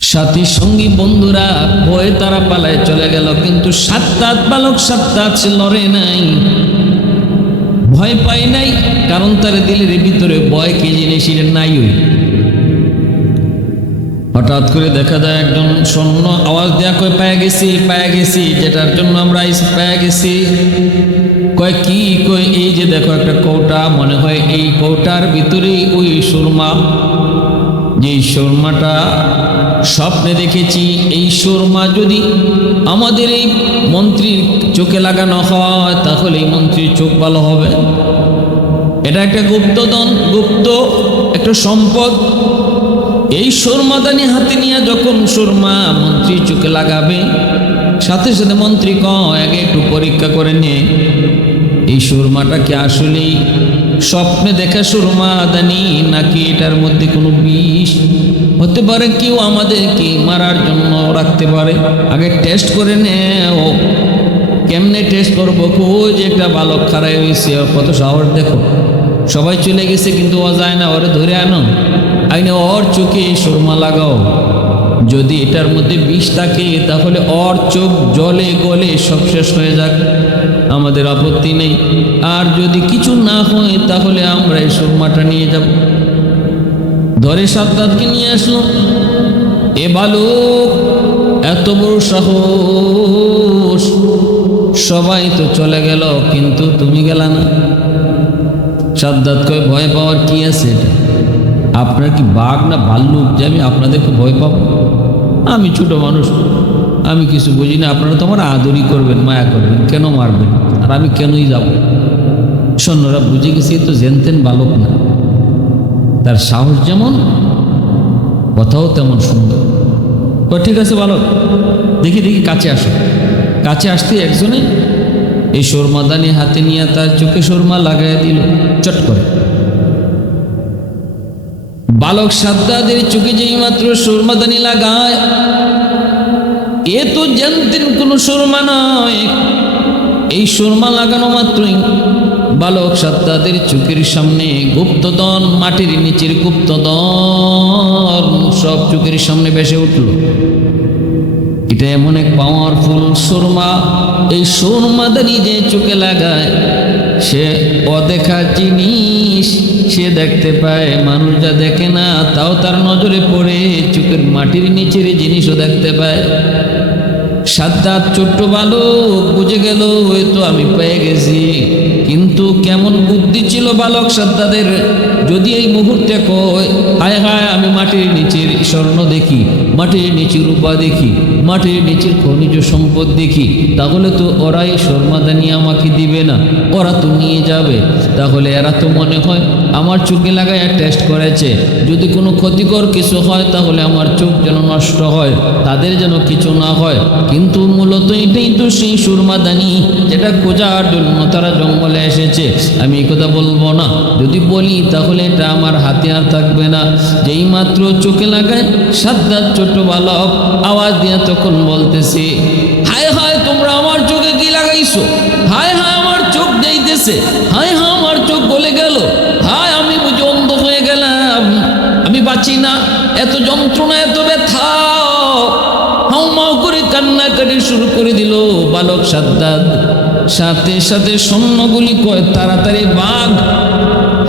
সাথী সঙ্গী বন্ধুরা ভয়ে তারা পালায় চলে গেল, কিন্তু সাত্তাত বালক সাত্তাত সে লড়ে নাই, ভয় পায় নাই, কারণ তার দিলের ভিতরে ভয় কি জিনিস নাই। ওই হঠাৎ করে দেখা যায় একজন সৈন্য আওয়াজ দেয়া কয় পায়া গেছি, যেটার জন্য আমরা পায়া গেছি। কয় কি? কয় এই যে দেখো একটা কৌটা, মনে হয় এই কৌটার ভিতরেই ওই সুরমা, যেই সুরমাটা স্বপ্নে দেখেছি, এই সুরমা যদি আমাদের এই মন্ত্রীর চোখে লাগানো হয় তাহলে এই মন্ত্রীর চোখ ভালো হবে। এটা একটা গুপ্তধন, গুপ্ত একটা সম্পদ। এই সুরমাদানি হাতে নিয়ে যখন সুরমা মন্ত্রীর চোখে লাগাবে, সাথে সাথে মন্ত্রী কয় আগে একটু পরীক্ষা করে নিয়ে এই সুরমাটা কি আসলেই স্বপ্নে দেখা সুরমাদানি নাকি এটার মধ্যে কোনো বিষ হতে পারে, কেউ আমাদেরকে মারার জন্য রাখতে পারে, আগে টেস্ট করে নেও। কেমনে টেস্ট করবো? কই যে একটা বালক খারাই হয়েছে, ওর কত সাহস দেখো, সবাই চলে গেছে কিন্তু ও যায় না, ওরে ধরে আনো, আইনে ওর চোখে সুরমা লাগাও। যদি এটার মধ্যে বিষ থাকে তাহলে ওর চোখ জলে গলে সব শেষ হয়ে যাক, আমাদের আপত্তি নেই। আর যদি কিছু না হয় তাহলে আমরা এই সুরমাটা নিয়ে যাব। ধরে সাত্তাতকে নিয়ে আসলো। এ বালক, এত বড় সাহস! সবাই তো চলে গেল কিন্তু তুমি গেলা না। সাদ্দাত কয় ভয় পাওয়ার কি আছে? এটা আপনার কি বাঘ না ভাল্লুক যে আমি আপনাদেরকে ভয় পাবো? আমি ছোট মানুষ, আমি কিছু বুঝি না, আপনারা তো আমার আদরই করবেন, মায়া করবেন, কেন মারবেন? আর আমি কেনই যাব? সৈন্যরা বুঝে গেছি তো জেনতেন বালক না, তার সাহস যেমন কথাও তেমন সুন্দর। ঠিক আছে বালক, দেখি কাছে আসো। কাছে আসতে একজনে এই সুরমাদানি হাতে নিয়ে তার চোখে সুরমা লাগাই দিল চট করে। বালক সাদ্দাদের চোখে যেই মাত্র সুরমাদানি লাগায়, এ তো জানতেন কোন সুরমা নয়। এই সুরমা লাগানো মাত্রই বালক সাদ্দাদের চোখের সামনে গুপ্তধন, মাটির নিচের গুপ্তধন সব চোখের সামনে ভেসে উঠল। এটা এমন এক পাওয়ারফুল সুরমা, এই সুরমাদানি যে চোখে লাগায় সে অদেখা জিনিস সে দেখতে পায়, মানুষ যা দেখে না তাও তার নজরে পড়ে, চোখের মাটির নিচের জিনিসও দেখতে পায়। সাদ্দাত ছোট্ট বালক বুঝে গেল ওই তো আমি পেয়ে গেছি। কিন্তু কেমন বুদ্ধি ছিল বালক সাদ্দাদের, যদি এই মুহূর্তে কয় হায় হায় আমি মাটির নিচের স্বর্ণ দেখি, মাটির নিচের রূপা দেখি, মাটির নিচের খনিজ সম্পদ দেখি, তাহলে তো ওরাই সুরমাদানি আমাকে দিবে না, ওরা তো নিয়ে যাবে। তাহলে এরা তো মনে হয় আমার চোখে লাগায় টেস্ট করেছে, যদি কোনো ক্ষতিকর কিছু হয় তাহলে আমার চোখ যেন নষ্ট হয়, তাদের যেন কিছু না হয়। কিন্তু মূলত এটাই তো সেই সুরমাদানি যেটা খোঁজার জন্য তারা জঙ্গলে এসেছে। আমি এই কথা বলবো না, যদি বলি তাহলে এটা আমার হাতে আর থাকবে না। যেই মাত্র চোখে লাগায় সাদ্দাত ছোট বালক আওয়াজ দিয়ে তখন বলতেছে হায় হায় তোমরা আমার চোখে কি লাগাইছো? হায় হায় আমার চোখ যাইতেছে, হায় হায় আমার চোখ গলে গেল, হায় আমি বুঝি অন্ধ হয়ে গেলাম, আমি বাঁচি না, এত যন্ত্রণা এত ব্যথা। হাউমাউ করে কান্নাকাটি শুরু করে দিল বালক সাদ্দাত। সাথে সাথে সৈন্যগুলি কয় তাড়াতাড়ি বাঘ,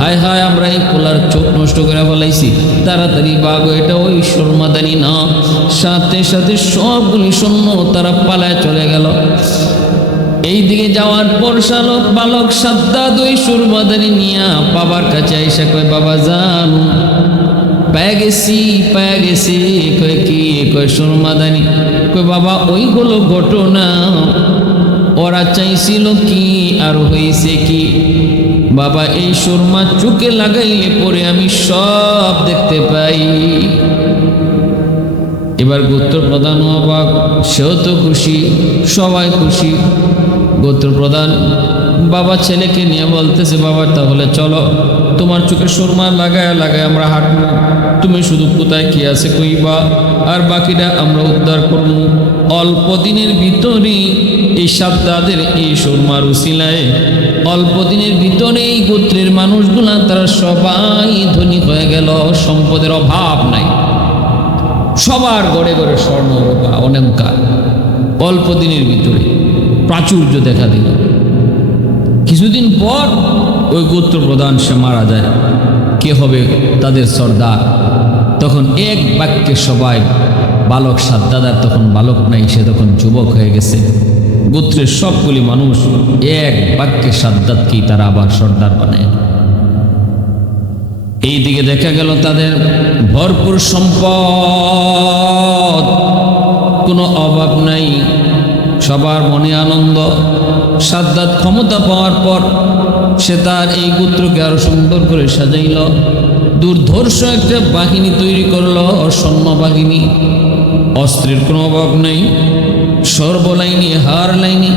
হায় হায় আমরা এই পোলার চোখ নষ্ট করে ফেলাইছি, তাড়াতাড়ি বাঘ, এটা ওই সুরমাদানি না। সাথে সাথে সবগুলি সৈন্য তারা পালায় চলে গেল। এই দিকে যাওয়ার পর বালক সাদ্দাত ওই সুরমাদানি নিয়ে বাবার কাছে আইসা কয় বাবা জান পেয়ে গেছি। কয় কি? কয় সুরমাদানি। কয় বাবা ওইগুলো ঘটনা, ওরা চাইছিল কি আর হয়েছে কি? বাবা এই সুরমা চোখে লাগাইলে পরে আমি সব দেখতে পাই। এবার গোত্র প্রধান অবাক, সেও তো খুশি, সবাই খুশি। গোত্র প্রধান বাবা ছেলেকে নিয়ে বলতেছে বাবা তাহলে চলো তোমার চোখে সুরমা লাগায় আমরা হাঁটবো, তুমি শুধু কোথায় কি আছে কইবা, আর বাকিটা আমরা উদ্ধার করবো। অল্প দিনের ভিতরেই এই সাদ্দাদের এই সুরমার উসিলায় অল্প দিনের ভিতরে এই গোত্রের মানুষগুলা তারা সবাই ধনী হয়ে গেল, সম্পদের অভাব নাই। সবার ঘরে ঘরে স্বর্ণ রূপা অলংকার, অল্প দিনের ভিতরে প্রাচুর্য দেখা দিল। কিছুদিন পর ওই গোত্র প্রধান সে মারা যায়। কে হবে তাদের সর্দার? তখন এক বাক্যে সবাই, বালক সাদ্দাদার তখন বালক নাই, সে তখন যুবক হয়ে গেছে। গোত্রের সবগুলি মানুষ এক বাক্যে সাদ্দাতকেই তারা আবার সর্দার বানায়। এইদিকে দেখা গেল তাদের ভরপুর সম্পদ, কোনো অভাব নাই, সবার মনে আনন্দ। সাদ্দাত ক্ষমতা পাওয়ার পর সে তার এই গোত্রকে আরো সুন্দর করে সাজাইল, দুর্ধর্ষ একটা বাহিনী তৈরি করলো, সৈন্য বাহিনী। অস্ত্রের কোনো অভাব নেই, সর্বলাইনি হার লাইনি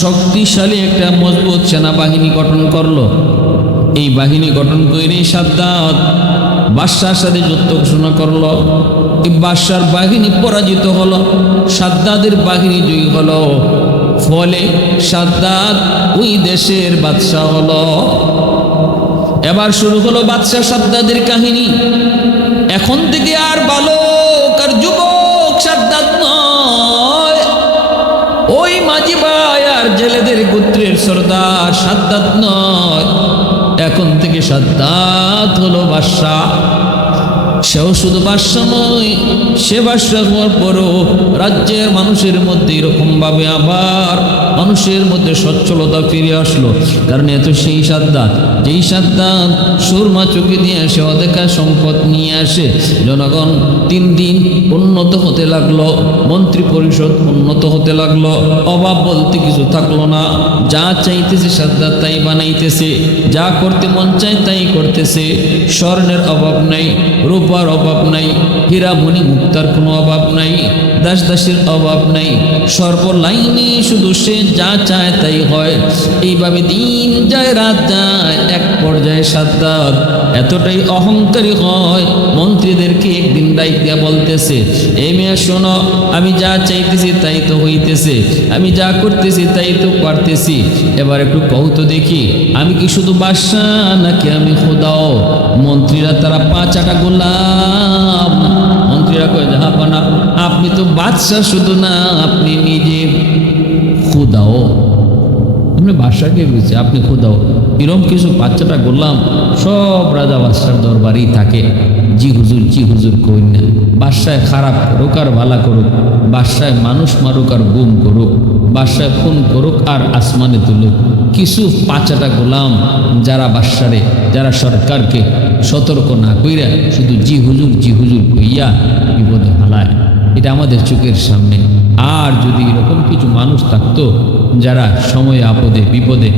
শক্তিশালী একটা মজবুত সেনাবাহিনী গঠন করলো। এই বাহিনী গঠন করে সাদ্দাত বাদশার সাথে যুদ্ধ ঘোষণা করলো। এই বাদশার বাহিনী পরাজিত হলো, সাদ্দাতের বাহিনী জয়ী হলো। ফলে সাদ্দাত ওই দেশের বাদশা হলো। এবার শুরু হলো বাদশা সাদ্দাতের কাহিনী। এখন থেকে আর বালক আর যুবক সাদ্দাত নয়, ওই মাঝি ভাই আর জেলেদের গোত্রের সর্দার সাদ্দাত নয়, এখন থেকে সাদ্দাত হলো বাদশা। সেও শুধু বাদশা নয়, সে বাদশা হওয়ার পরও রাজ্যের মানুষের মধ্যে এরকম ভাবে আবার মানুষের মধ্যে সচ্ছলতা ফিরে আসলো। কারণ এত সেই সাদ্দাত, যেই সাদ্দাত সুরমা চোখে দিয়ে আসে, অদেখা সম্পদ নিয়ে আসে। জনগণ দিন দিন উন্নত হতে লাগলো, মন্ত্রী পরিষদ উন্নত হতে লাগলো, অভাব বলতে কিছু থাকলো না। যা চাইতেছে সাদ্দাত তাই বানাইতেছে, যা করতে মন চায় তাই করতেছে। স্বর্ণের অভাব নাই, রূপার অভাব নাই, হীরামণি মুক্তার কোনো অভাব নাই, দাস দাসের অভাব নাই, সর্বলাইনে শুধু সে যা চায় তাই হয়। এইভাবে দিন যায় রাত যায়, এক পর্যায়ে সাদ্দাত এতটাই অহংকারী হয়, মন্ত্রীদেরকে একদিন ডাইকা বলতেছে, এই মেয়ে শোনো, আমি যা চাইতেছি তাই তো হইতেছে, আমি যা করতেছি তাই তো পারতেছি, এবার একটু কৌত দেখি আমি কি শুধু বাদশা নাকি আমি খোদাও? মন্ত্রীরা তারা পাঁচাটা গোলাম। মন্ত্রীরা কয়, জাহাপানা আপনি তো বাদশা শুধু না, আপনি নিজে খুদাও। আপনি বাদশাকে বলছে আপনি খুদাও, এরকম কিছু বাচ্চাটা গোলাম সব রাজা বাদশার দরবারেই থাকে। জি হুজুর কই না, বাদশায় খারাপ করুক আর ভালা করুক, বাদশায় মানুষ মারুক আর গুম করুক, বাদশায় খুন করুক আর আসমানে তুলুক, কিছু পাঁচাটা গোলাম যারা বাদশারে, যারা সরকারকে সতর্ক না কইরা শুধু জি হুজুর কইয়া বিপদে হালায়। এটা আমাদের চোখের সামনে। আর যদি এরকম কিছু মানুষ থাকতো যারা সময়ে আপদে বিপদে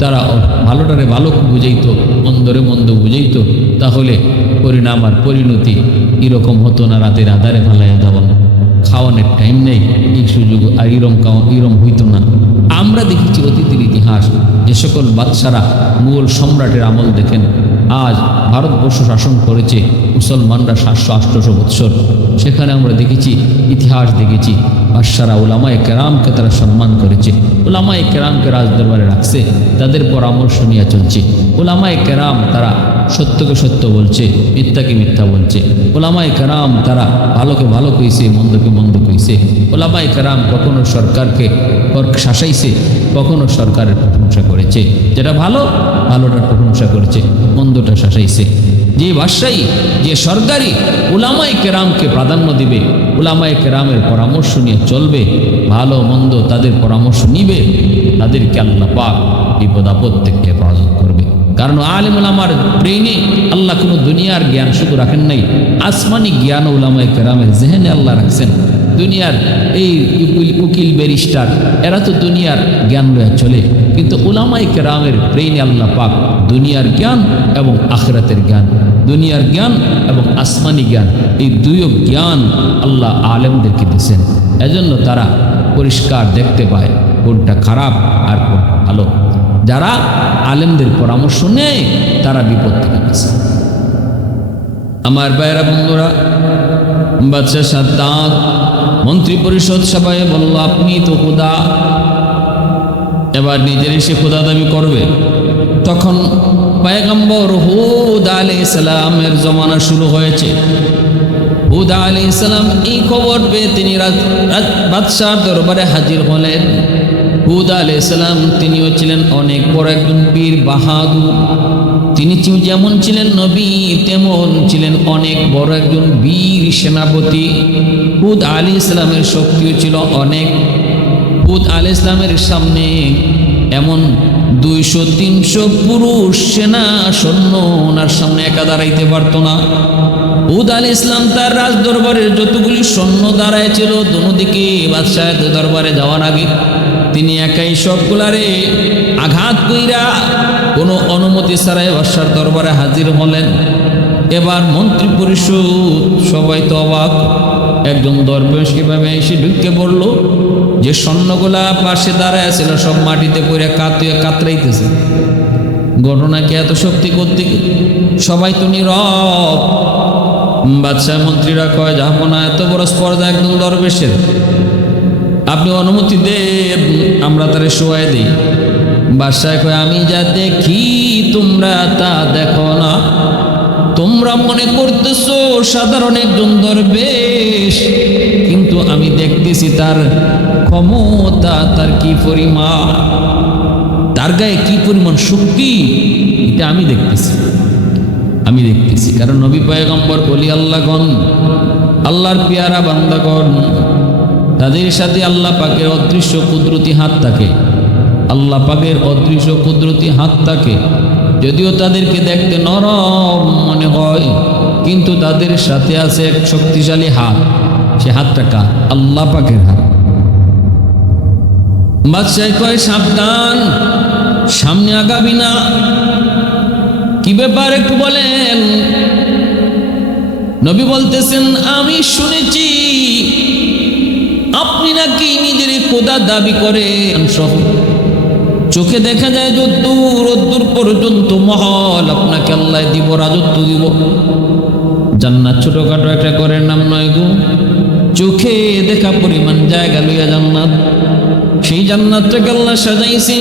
তারা ভালোটারে ভালো বুঝাইতো, মন্দরে মন্দ বুঝাইতো, তাহলে পরিণাম আর পরিণতি এরকম হতো না। রাতের আধারে ভালাইয়া দেওয়া, খাওয়ানোর টাইম নেই, এই সুযোগ আর এরম হইতো না। আমরা দেখেছি অতীতের ইতিহাস, যে সকল বাদশারা মুঘল সম্রাটের আমল দেখেন, আজ ভারতবর্ষ শাসন করেছে মুসলমানরা 700-800 বৎসর। সেখানে আমরা দেখেছি, ইতিহাস দেখেছি, বাদশারা উলামায়ে কেরামকে তারা সম্মান করেছে, উলামায়ে কেরামকে রাজদরবারে রাখছে, তাদের পরামর্শ নিয়ে চলছে। উলামায়ে কেরাম তারা সত্যকে সত্য বলছে, মিথ্যাকে মিথ্যা বলছে। উলামায়ে কেরাম তারা ভালোকে ভালো কইছে, মন্দকে মন্দ কইছে। উলামায়ে কেরাম কখনো সরকারকে শাসাইছে, কখনো সরকারের প্রশংসা করেছে, যেটা ভালো ভালোটার প্রশংসা করেছে, মন্দটা শাসাইছে। যে বাদশাহী, যে সরকারি উলামায়ে কেরামকে প্রাধান্য দিবে, উলামায়ে কেরামের পরামর্শ নিয়ে চলবে, ভালো মন্দ তাদের পরামর্শ নিবে, তাদেরকে আল্লাহ পাক বিপদ আপদ থেকে হেফাজত করবে। কারণ আলেম উলামার ব্রেইনে আল্লাহ কোনো দুনিয়ার জ্ঞান শুধু রাখেন নাই, আসমানি জ্ঞান উলামায়ে কেরামের জেহেনে আল্লাহ রাখছেন। দুনিয়ার এই উকিল ব্যারিস্টার এরা তো দুনিয়ার জ্ঞান লয়া চলে, কিন্তু উলামায়ে কেরামের ব্রেইনে আল্লাহ পাক দুনিয়ার জ্ঞান এবং আখিরাতের জ্ঞান, দুনিয়ার জ্ঞান এবং আসমানি জ্ঞান, এই দুইও জ্ঞান আল্লাহ আলেমদেরকে দিয়েছেন। এজন্য তারা পরিষ্কার দেখতে পায় কোনটা খারাপ আর কোনটা ভালো। যারা আলেমদের পরামর্শ নেয় তারা বিপদ থেকে বাঁচে। আমার ভাইয়েরা বন্ধুরা, বাদশা সাদ্দাত মন্ত্রী পরিষদ সবাই বলল, আপনি তো খোদা। এবার নিজের এসে খোদা দাবি করবে। তখন পয়গম্বর হুদ আলাইহিস সালামের জমানা শুরু হয়েছে। হুদ আলাইহিস সালাম এই খবর পেয়ে তিনি বাদশার দরবারে হাজির হলেন। হুদ আলাইহিস সালাম তিনিও ছিলেন অনেক বড় একজন বীর বাহাদুর। তিনি যেমন ছিলেন নবী, তেমন ছিলেন অনেক বড় একজন বীর সেনাপতি। হুদ আলাইহিস সালামের শক্তিও ছিল অনেক। হুদ আলাইহিস সালামের সামনে এমন 200-300 পুরুষ সেনা সৈন্য ওনার সামনে একা দাঁড়াইতে পারত না। হুদ আলাইহিস সালাম তার রাজ দরবারের যতগুলি সৈন্য দাঁড়ায় ছিল দুদিকে বাদশাহের দরবারে যাওয়ার আগে তিনি একাই সবগুলারে আঘাত কইরা কোনো অনুমতি ছাড়াই বাদশার দরবারে হাজির হলেন। এবার মন্ত্রী পরিষদ সবাই তো অবাক, একজন দরবেশ কিভাবে এসে ঢুকে পড়ল, যে সৈন্যগুলা পাশে দাঁড়ায় ছিল সব মাটিতে পড়ে কাতরাইতেছে। ঘটনা কি এত শক্তি করতে, সবাই তো নীরব। বাদশাহ মন্ত্রীরা কয়, যাবো না, এত বড় স্পর্ধা একদম দরবেশের, আপনি অনুমতি দেন আমরা তারে শোয়াই দিই। বাদশাহ কয়, আমি যা দেখি তোমরা তা দেখো না। তোমরা মনে করতেছো সাধারণ একজন দরবেশ, কিন্তু আমি দেখতেছি তার ক্ষমতা, তার কি পরিমাণ, তার গায়ে কি পরিমাণ শক্তি, এটা আমি দেখতেছি। কারণ নবী পয়গম্বর বলি আল্লাহগণ, আল্লাহর পেয়ারা বান্দাগণ, তাদের সাথে আল্লাহ পাকের অদৃশ্য কুদরতি হাত থাকে। আল্লাহ পাকের অদৃশ্য কুদরতি হাত থাকে। যদিও তাদেরকে দেখতে নরম মনে হয়, কিন্তু তাদের সাথে আছে এক শক্তিশালী হাত। সে হাতটা কার? আল্লাহ পাকের হাত। বাদশাহ কয়, সাবধান, সামনে আগাবি না। কি ব্যাপার একটু বলেন। নবী বলতেছেন, আমি শুনেছি আপনি নাকি নিজের খোদা দাবি করেন। চোখে দেখা যায় যদ্দূর অদ্দূর পর্যন্ত মহল আপনাকে আল্লাহ দিব, রাজত্ব দিব। জান্নাত ছোটখাটো একটা ঘরের নাম নয় গো, চোখে দেখা পরিমাণ জায়গা লইয়া জান্নাত। সেই জান্নাতটাকে আল্লাহ সাজাইছে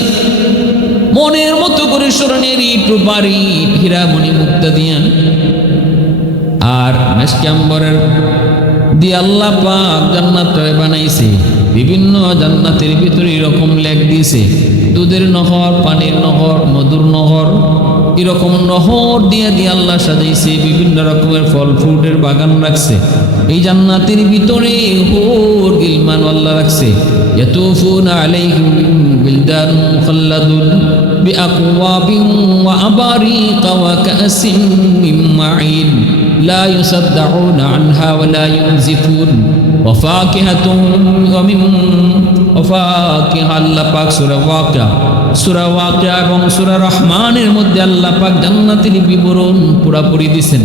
মনের মতো করে, স্মরণের ইট বাড়ি, হীরামণি মুক্তা দিয়া আর মেশকে আম্বরের দিয়ে আল্লাহ পাক জান্নাতটারে বানাইছে। বিভিন্ন জান্নাতের ভিতরে এরকম লেখ দিয়েছে, দুধের নহর, পানির নহর, মধুর নহর, এরকম নহর দিয়ে দিয়ে আল্লাহ সাজাইছে। বিভিন্ন রকমের ফল ফ্রুটের বাগান রাখছে এই জান্নাতের ভিতরে। হুর গিলমান আল্লাহ রাখছে। ইয়াতুফুনা আলাইহিম বিলদান মুখাল্লাদুন বিআকওয়াবিন ওয়া আবারিকা ওয়া কাসিম মিন মাঈন লা ইউসাদ্দাউনা আনহা ওয়া লা ইউনজিফুন ওয়া ফাকিহাতুন ওয়া মিন ওয়াফাকিহা। আল্লাহ পাক সূরা ওয়াকিয়া এবং সূরা রহমানের মধ্যে আল্লাহ পাক জান্নাতের বিবরণ পুরাপুরি দিয়েছেন।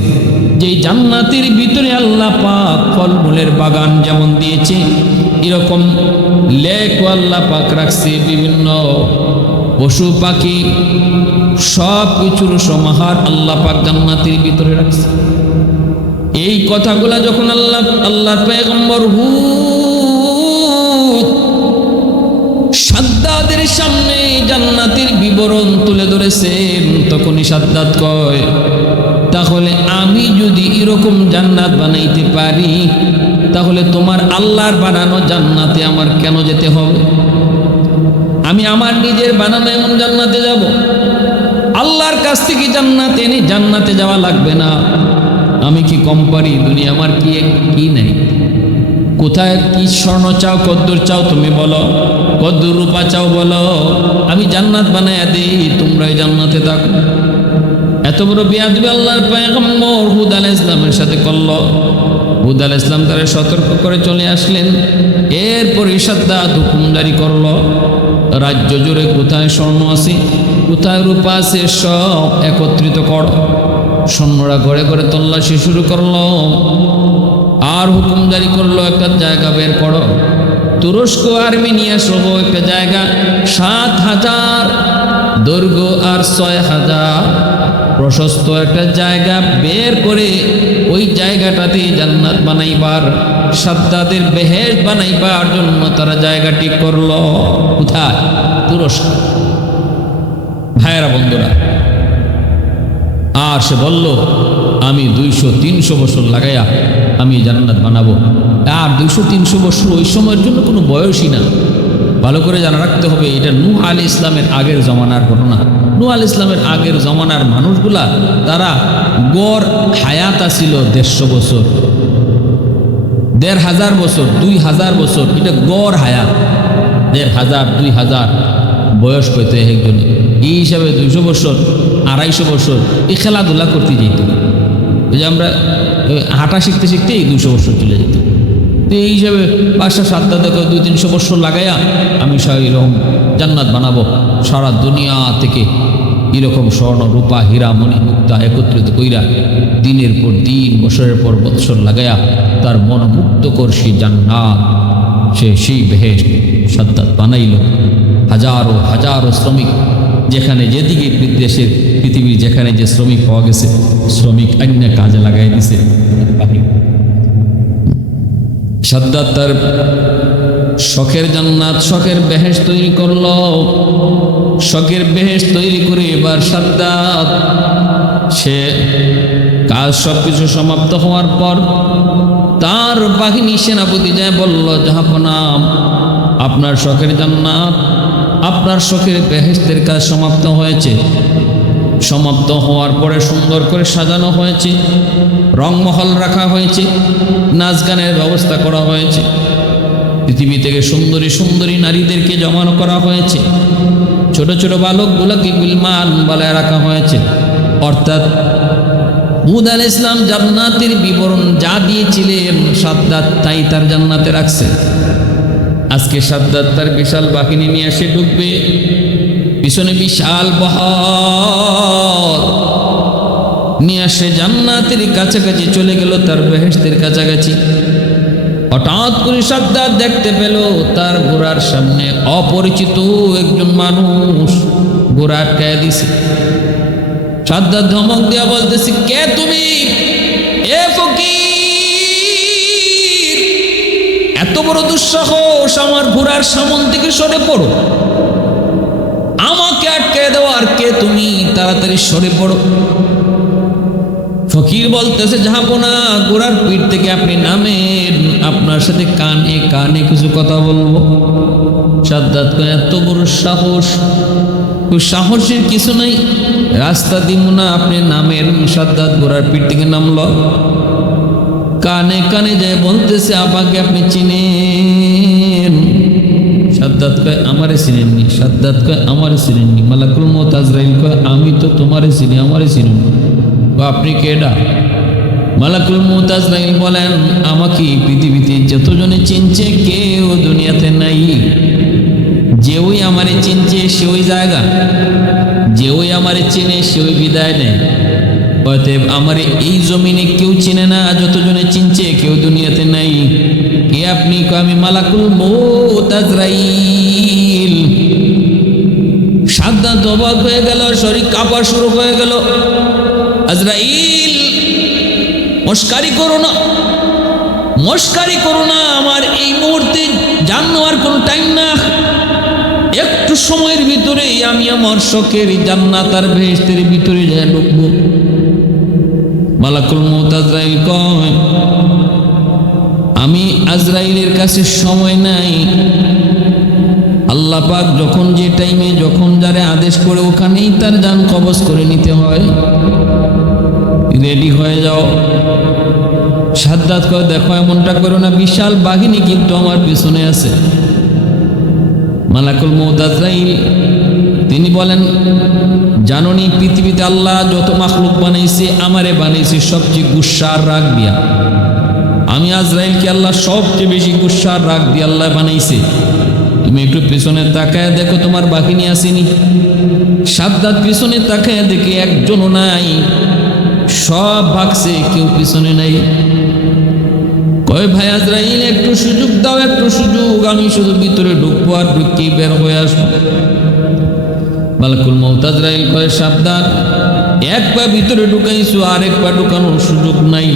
যে জান্নাতের ভিতরে আল্লাহ পাক ফলমূলের বাগান যেমন দিয়েছে, এরকম লেক আল্লাহ পাক রাখছে। বিভিন্ন পশু পাখি সব কিছুর সমাহার আল্লাহ পাক জান্নাতের ভিতরে রাখছে। এই কথাগুলা যখন আল্লাহর পয়গম্বর হুদ সাদ্দাদের সামনে জান্নাতের বিবরণ তুলে ধরেছেন, তখনই সাদ্দাত কয়, তাহলে আমি যদি এরকম জান্নাত বানাইতে পারি, তাহলে তোমার আল্লাহর বানানো জান্নাতে আমার কেন যেতে হবে? আমি আমার নিজের বানানো এমন জান্নাতে যাব? আল্লাহর কাছ থেকে জান্নাত এনে জান্নাতে যাওয়া লাগবে না। আমি কি কম পারি? দুনিয়া আমার কি নেই? কোথায় কি স্বর্ণ চাও, কদ্দুর চাও তুমি বলো, কদ্দুর রূপা চাও বলো, আমি জান্নাত বানায়া দিই, তোমরাই জান্নাতে থাকো। এত বড় বেয়াদবি আল্লাহর পয়গম্বর হুদ আলাইহিস সালামের সাথে করলো। হুদ আলাইহিস সালাম তারে সতর্ক করে চলে আসলেন। এরপর সাদ্দাত হুকুম জারি করলো, রাজ্য জুড়ে কোথায় স্বর্ণ আছে, কোথায় রূপা আছে, সব একত্রিত করো। সৈন্যরা ঘরে ঘরে তল্লাশি শুরু করলো। আর হুকুম জারি করলো, একটা জায়গা বের করো। তুরস্ক আর্মেনিয়া সহ একটা জায়গা ৭,০০০ দৈর্ঘ্য আর ৬,০০০ প্রশস্ত একটা জায়গা বের করে ওই জায়গাটাতে জান্নাত বানাইবার, সাদ্দাদের বেহেশত বানাইবার জন্য তারা জায়গা ঠিক করলো। কোথায়? তুরস্ক। ভাইয়েরা বন্ধুরা, আর সে বলল, আমি 200-300 বছর লাগাইয়া আমি জান্নাত বানাবো। আর 200-300 বছর ওই সময়ের জন্য কোনো বয়সই না। ভালো করে জানা রাখতে হবে, এটা নূহ আলাইহিস ইসলামের আগের জমানার ঘটনা। নূহ আলাইহিস ইসলামের আগের জমানার মানুষগুলা তারা গড় হায়াত ছিল 150 বছর, 1500 বছর, 2000 বছর, এটা গড় হায়াত। 1500-2000 বয়স পেতে একজনে, এই হিসাবে 200 বছর 250 বছর এই খেলাধুলা করতে যেত। এই যে আমরা হাঁটা শিখতে শিখতে এই 200 বছর চলে যেত। তো এই হিসাবে বাসা সাতটা দেখো 200-300 বছর লাগাইয়া আমি এরকম জান্নাত বানাবো। সারা দুনিয়া থেকে এরকম স্বর্ণ রূপা হীরা মণি মুক্তা একত্রিত কইরা দিনের পর দিন বছরের পর বৎসর লাগাইয়া তার মনোমুগ্ধকর সেই জান্নাত, সেই বেহেশত সাদ্দাত বানাইল। হাজারো হাজারো শ্রমিক, যেখানে যেদিকে দেশের পৃথিবীর যেখানে যে শ্রমিক পাওয়া গেছে, শ্রমিক অন্য কাজে লাগাই দিছে। সাদ্দাত তার শখের জান্নাত, শখের বেহেশত তৈরি করলো। শখের বেহেশত তৈরি করে এবার সাদ্দাত সে কাজ সবকিছু সমাপ্ত হওয়ার পর তার বাহিনী সেনাপতি যায় বলল, জাহাপনা, আপনার শখের জান্নাত, আপনার শখের বেহেশতের কাজ সমাপ্ত হয়েছে। সমাপ্ত হওয়ার পরে সুন্দর করে সাজানো হয়েছে, রংমহল রাখা হয়েছে, নাচ গানের ব্যবস্থা করা হয়েছে, পৃথিবী থেকে সুন্দরী সুন্দরী নারীদেরকে জমানো করা হয়েছে, ছোট ছোট বালকগুলোকে গুলমান বালায় রাখা হয়েছে। অর্থাৎ হুদ আলাইহিস ইসলাম জান্নাতের বিবরণ যা দিয়েছিলেন সাদ্দাত তাই তার জান্নাতে রাখছে। আজকে সাদ্দাত তার বিশাল বাহিনী নিয়ে এসে ঢুকবে, পিছনে বিশাল বহর নিয়ে আসে জান্নাতের কাছাকাছি চলে গেল, তার বেহেশতের কাছাকাছি। হঠাৎ করে সাদ্দাত দেখতে পেল তার ঘোড়ার সামনে অপরিচিত একজন মানুষ ঘোড়া আটকায় দিছে। সাদ্দাত ধমক দিয়া বলতেছে, কে তুমি? এ ফকির, এত বড় দুঃসাহস, আমার ঘোড়ার সামন থেকে সরে পড়ো, আমাকে আটকে দেওয়ার কে তুমি? তাড়াতাড়ি সরে পড়ো। ফকির বলতেছে, জাহাপনা, ঘোড়ার পিঠ থেকে আপনি নামেন, আপনার সাথে কানে কানে কিছু কথা বলবো। সাদ্দাত কয়, এত বড় সাহস? সাহসের কিছু নাই, রাস্তা দিব না, আপনি নামেন। সাদ্দাত ঘোড়ার পিঠ থেকে নামলো, কানে কানে যায় বলতেছে, আপাকে আপনি চিনেন? সাদ্দাত কয়, আমারে চিনেননি। সাদ্দাত কয়, আমারে চিনেননি? মালাকুল মউত আজরাইল কয়, আমি তো তোমারে চিনি, আমারে চিনেননি। আপনি কেডা? মালাকুল মউত আজরাইল বলেন, আমাকে পৃথিবীতে যতজনে চিনছে কেউ দুনিয়াতে নাই। যে ওই আমারে চিনছে সে ওই জায়গা, যে ওই আমারে চিনে সে ওই বিদায় নেয়। অতএব আমারে এই জমিনে কেউ চিনে না, যতজনে চিনছে কেউ দুনিয়াতে নাই। কে আপনি? আমি মালাকুল মউত আজরাইল। সাদ্দাত অবাক হয়ে গেল, শরীর কাঁপা শুরু হয়ে গেল। আজরাইল, মস্কারি করো না, মস্কারি করো না, আমার এই মুহূর্তে জান নেওয়ার কোনো টাইম না। একটু সময়ের ভিতরেই আমি আমার শখের জান্নাত আর বেহেশতের ভিতরে যায় ঢুকবো। মালাকুল মউত আজরাইল কয়, আমি আজরাইলের কাছে সময় নাই। আল্লাহ পাক যখন যে টাইমে যখন যারে আদেশ করে ওখানেই তার জান কবজ করে নিতে হয়। রেডি হয়ে যাও। সাদ্দাত কয়, দেখো এমনটা করো না, বিশাল বাহিনী কিন্তু আমার পিছনে আছে। মালাকুল মউত আজরাইল তিনি বলেন, জাননি পৃথিবীতে আল্লাহ যত মাখলুক বানাইছে আমারে বানাইছে সবচেয়ে গুসার রাগ দিয়া। আমি আজরাইলকে আল্লাহ সবচেয়ে বেশি গুসার রাগ দিয়ে আল্লাহ বানাইছে। তুমি একটু পিছনে তাকায় দেখো তোমার বাহিনী আসেনি। সাদ্দাত পিছনে তাকায় দেখে একজনও নাই, সব ভাগছে, কেউ পিছনে নাই। কয়, ভাই আজরাইল একটু সুযোগ দাও, একটু সুযোগ, আমি শুধু ভিতরে ঢুকবো আর ঢুকি বের হয়ে আসবো। মালাকুল মউত আজরাইল কয়, সাবধান, এক পা ভিতরে ঢুকাইছো, আরেক পা ঢুকানোর সুযোগ নাই।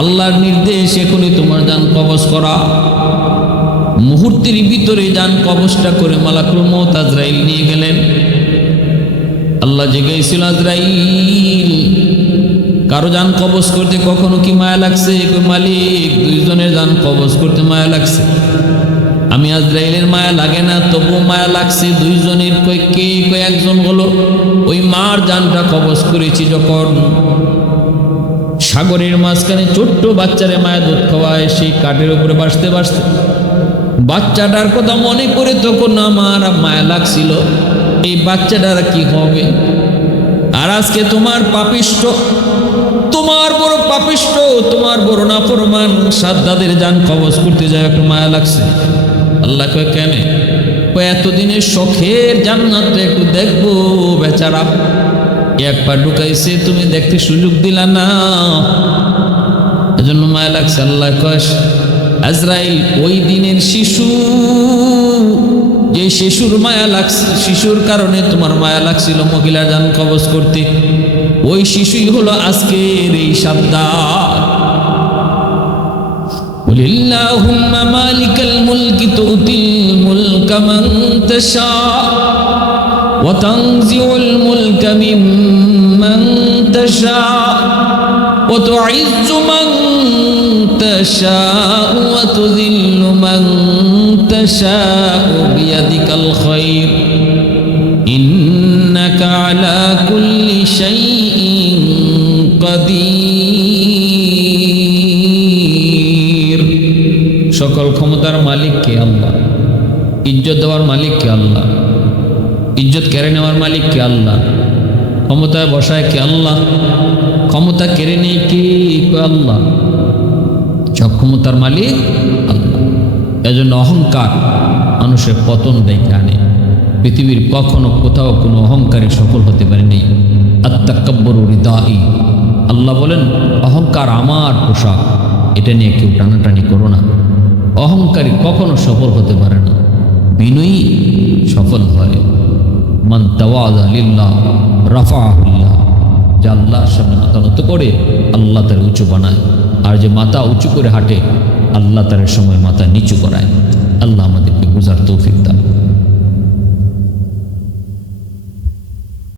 আল্লাহর নির্দেশ এখনই তোমার জান কবজ করা। মুহূর্তের ভিতরে জান কবজটা করে মালাকুল মউত আজরাইল নিয়ে গেলেন। আল্লাহ জেগেছিল, আজরাইল কারো জান কবজ করতে কখনো কি মায়া লাগছে? কই মালিক, দুইজনের জান কবজ করতে মায়া লাগছে। আমি আজরাইলের মায়া লাগে না, তবু মায়া লাগছে দুইজনের। কই কে? কই একজন হলো ওই মার জানটা কবজ করেছি যখন সাগরের মাঝখানে ছোট্ট বাচ্চারে মায়া দুধ খাওয়ায়, সেই কাঠের উপরে বাসতে বাসতে বাচ্চাটার কথা মনে করে তখন আমার মায়া লাগছিল এই বাচ্চাটার কি হবে। আর আজকে তোমার পাপিষ্ট, তোমার বড় পাপিষ্ট, তোমার বড় নাফরমান সাদ্দাদের জান কবজ করতে যায় একটু মায়া লাগছে। আল্লাহ কয় কেন? কয় এতদিনের শখের জান্নাতটা একটু দেখবো, বেচারা একবার ঢুকাইছে, তুমি দেখতে সুযোগ দিলা না, এজন্য মায়া লাগছে। আল্লাহ কয় আজরাইল ওই দিনের শিশু, যে শিশুর মায়া লাগছে, শিশুর কারণে তোমার মায়া লাগছিল মহিলার জান কবজ করতে, ওই শিশুই হলো আজকের এই সাদ্দাত। কুলিল্লাহুম্মা মালিকাল মুলকি তুতিল মুলকা মান তাশা ওয়া তানজিউল মুলকা মিম্মান তাশা ওয়া তুইজ্জু মান তাশা ওয়া তুযিল্লু মান তাশা বিয়াদিকাল খায়র ইন্নাকা আলা কুল্লি শাইইন কাদির। সকল ক্ষমতার মালিক কে? আল্লাহ। ইজ্জত দেওয়ার মালিক কে? আল্লাহ। ইজ্জত কেড়ে নেওয়ার মালিক কে? আল্লাহ। ক্ষমতায় বসায় কে? আল্লাহ। ক্ষমতা কেড়ে নেই কে? আল্লাহ। সব ক্ষমতার মালিক আল্লাহ। এজন্য অহংকার মানুষের পতন ডেকে আনে। পৃথিবীর কখনো কোথাও কোনো অহংকারী সফল হতে পারেনি। আত্তাকাব্বুরু রিদাই, আল্লাহ বলেন অহংকার আমার পোশাক, এটা নিয়ে কেউ টানাটানি করো না। অহংকারী কখনো সফল হতে পারে না, বিনয়ী সফল হয়। মান তাওয়াযা লিল্লাহ রাফাহুল্লাহ, যে আল্লাহর সামনে মাথা নত করে আল্লাহ তার উঁচু বানায়, আর যে মাথা উঁচু করে হাঁটে আল্লাহ তার সময় মাথা নিচু করায়। আল্লাহ আমাদেরকে বুঝার তৌফিক দান।